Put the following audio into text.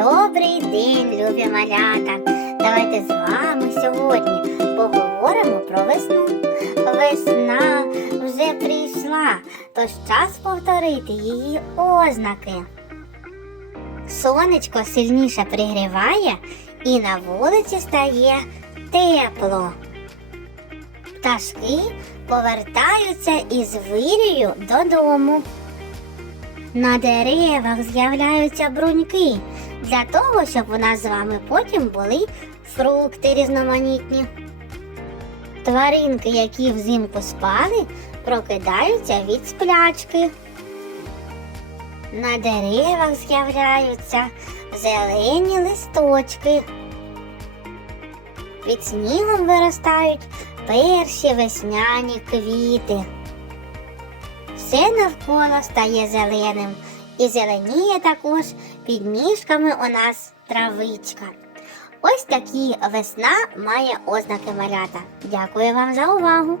Добрий день, любі малята! Давайте з вами сьогодні поговоримо про весну. Весна вже прийшла, тож час повторити її ознаки. Сонечко сильніше пригріває і на вулиці стає тепло. Пташки повертаються із вирію додому. На деревах з'являються бруньки для того, щоб у нас з вами потім були фрукти різноманітні. Тваринки, які взимку спали, прокидаються від сплячки. На деревах з'являються зелені листочки. Під снігом виростають перші весняні квіти. Все навколо стає зеленим і зеленіє також під ніжками у нас травичка. Ось такі весна має ознаки малята. Дякую вам за увагу!